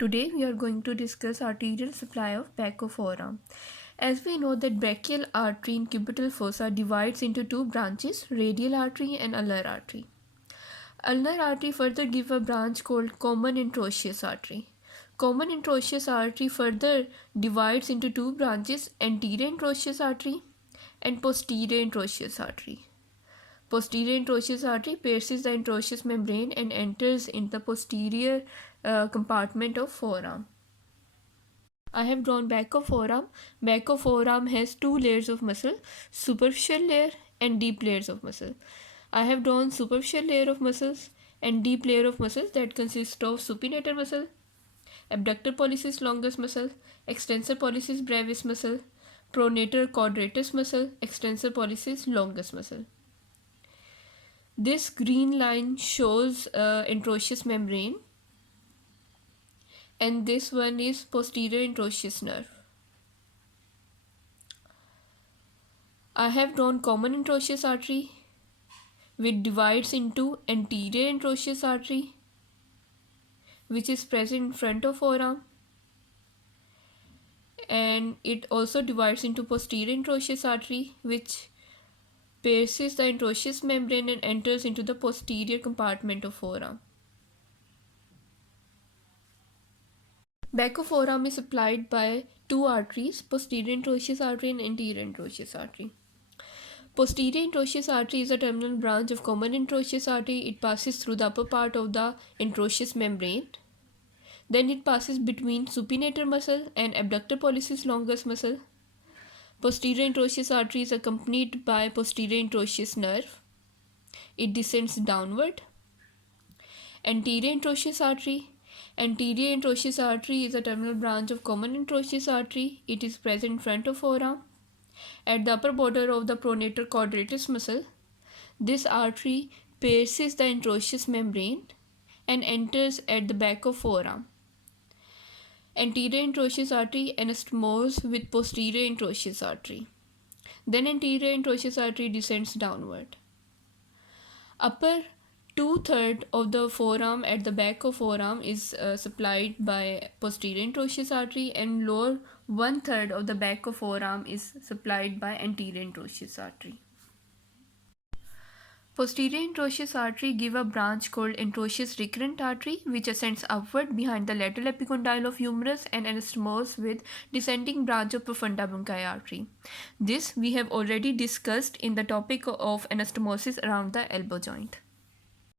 Today we are going to discuss arterial supply of back of forearm. As we know that brachial artery in cubital fossa divides into two branches, radial artery and ulnar artery. Ulnar artery further give a branch called common interosseous artery. Common interosseous artery further divides into two branches, anterior interosseous artery and posterior interosseous artery. Posterior interosseous artery pierces the interosseous membrane and enters in the posterior compartment of forearm. I have drawn back of forearm. Back of forearm has two layers of muscle, superficial layer and deep layers of muscle. I have drawn superficial layer of muscles and deep layer of muscles that consist of supinator muscle, abductor pollicis longus muscle, extensor pollicis brevis muscle, pronator quadratus muscle, extensor pollicis longus muscle. This green line shows interosseous membrane, and this one is posterior interosseous nerve. I have drawn common interosseous artery, which divides into anterior interosseous artery, which is present in front of forearm, and it also divides into posterior interosseous artery, which pierces the interosseous membrane and enters into the posterior compartment of forearm. Back of forearm is supplied by two arteries, posterior interosseous artery and anterior interosseous artery. Posterior interosseous artery is a terminal branch of common interosseous artery. It passes through the upper part of the interosseous membrane. Then it passes between supinator muscle and abductor pollicis longus muscle. Posterior interosseous artery is accompanied by posterior interosseous nerve. It descends downward. Anterior interosseous artery. Anterior interosseous artery is a terminal branch of common interosseous artery. It is present in front of forearm at the upper border of the pronator quadratus muscle. This artery pierces the interosseous membrane and enters at the back of forearm. Anterior interosseous artery anastomoses with posterior interosseous artery. Then anterior interosseous artery descends downward. Upper 2/3 of the forearm at the back of forearm is supplied by posterior interosseous artery, and lower 1/3 of the back of forearm is supplied by anterior interosseous artery. Posterior interosseous artery give a branch called interosseous recurrent artery, which ascends upward behind the lateral epicondyle of humerus and anastomoses with descending branch of profunda bronchi artery. This we have already discussed in the topic of anastomosis around the elbow joint.